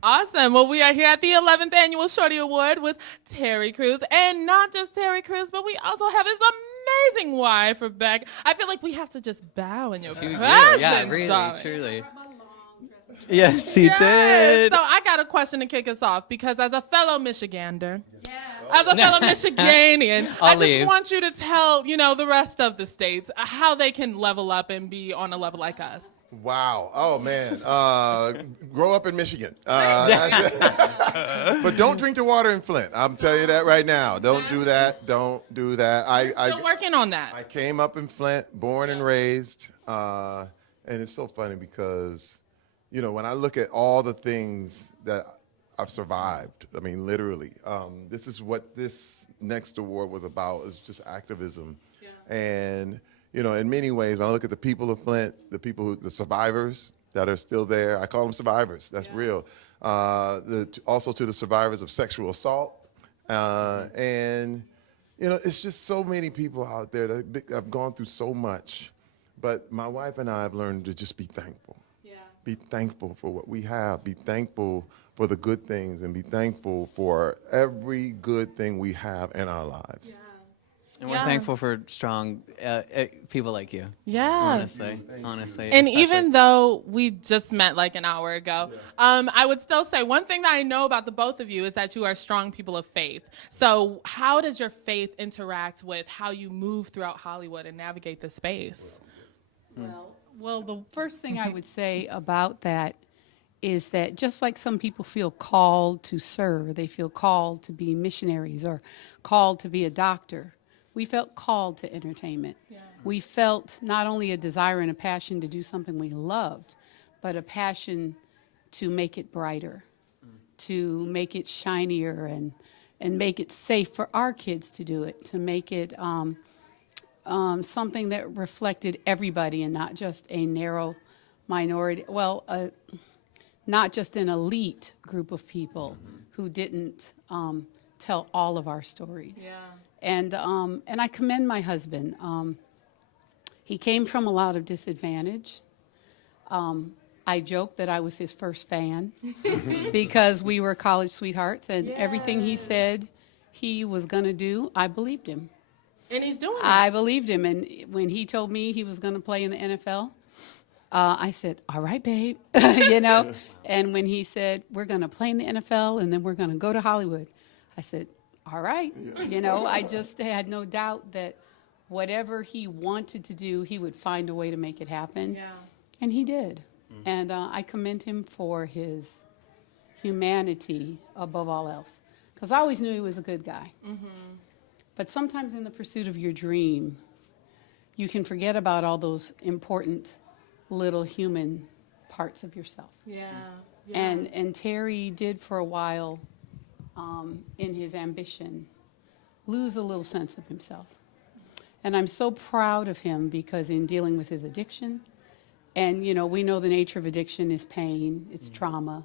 Awesome. Well, we are here at the 11th Annual Shorty Award with Terry Crews. And not just Terry Crews, but we also have his amazing wife, Rebecca. I feel like we have to just bow in your presence. Yeah, really, darling. truly. Yes, he Yes. did. So I got a question to kick us off because as a fellow Michigander, as a fellow Michiganian, I just want you to tell, the rest of the states how they can level up and be on a level like us. Wow. Oh, man. Grow up in Michigan. But don't drink the water in Flint. I'm telling you that right now. Don't do that. Don't do that. Still working on that. I came up in Flint, born and raised. And it's so funny because, when I look at all the things that I've survived, I mean, literally, this is what this next award was about, is just activism. Yeah. And in many ways, when I look at the people of Flint, the survivors that are still there, I call them survivors. That's real. Also to the survivors of sexual assault. And, it's just so many people out there that have gone through so much. But my wife and I have learned to just be thankful. Yeah. Be thankful for what we have. Be thankful for the good things and be thankful for every good thing we have in our lives. Yeah. And we're thankful for strong people like you. Yeah. Honestly. And especially. even though we just met like an hour ago, I would still say one thing that I know about the both of you is that you are strong people of faith. So how does your faith interact with how you move throughout Hollywood and navigate the space? Well, the first thing I would say about that is that just like some people feel called to serve, they feel called to be missionaries or called to be a doctor, we felt called to entertainment. Yeah. We felt not only a desire and a passion to do something we loved, but a passion to make it brighter, to make it shinier and make it safe for our kids to do it, to make it something that reflected everybody and not just a narrow minority, not just an elite group of people who didn't tell all of our stories. Yeah. And I commend my husband. He came from a lot of disadvantage. I joke that I was his first fan because we were college sweethearts, and everything he said he was going to do, I believed him. And he's doing it. I believed him, and when he told me he was going to play in the NFL, I said, all right, babe, And when he said, we're going to play in the NFL and then we're going to go to Hollywood, I said, all right. I just had no doubt that whatever he wanted to do, he would find a way to make it happen. Yeah. And he did. And I commend him for his humanity above all else. Because I always knew he was a good guy. Mm-hmm. But sometimes in the pursuit of your dream, you can forget about all those important little human parts of yourself. Yeah. And Terry did for a while, in his ambition, lose a little sense of himself. And I'm so proud of him because in dealing with his addiction, and we know the nature of addiction is pain, it's trauma,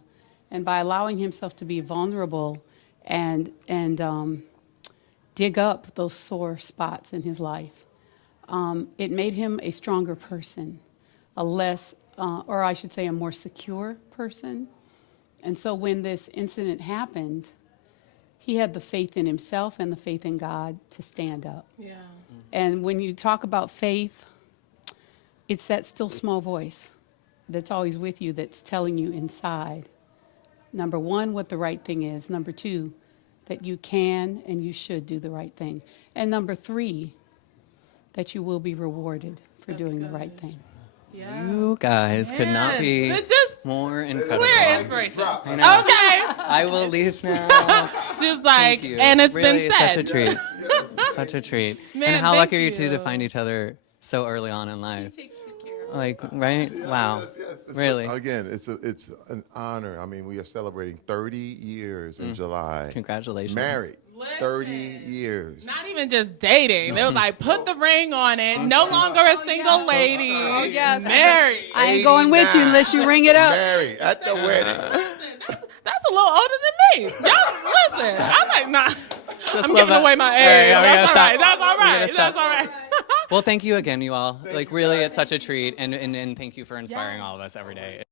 and by allowing himself to be vulnerable and dig up those sore spots in his life, it made him a stronger person, a less, or I should say a more secure person. And so when this incident happened, he had the faith in himself and the faith in God to stand up. Yeah. And when you talk about faith, it's that still small voice that's always with you that's telling you inside, number one, what the right thing is. Number two, that you can and you should do the right thing. And number three, that you will be rewarded for doing the right thing. Yeah. You guys could not be more incredible. Clear inspiration. I know. Okay. I will leave now. Just like, and it's really been said. Such a treat. Such a treat. Man, and how lucky are you you two to find each other so early on in life? He takes good care of Like, right? Wow. Yes. Really? Again, it's an honor. I mean, we are celebrating 30 years in July. Congratulations. Married. Listen, 30 years. Not even just dating. They were like, put the ring on it. No longer a single lady. Oh, yes. Married. I ain't going with you unless you ring it up. Married at the wedding. Listen, that's a little older than me. Y'all, listen. I'm like, nah. I'm giving away my age. That's all right. That's all right. That's all right. Well, thank you again, you all. Like, really, it's such a treat. And thank you for inspiring all of us every day.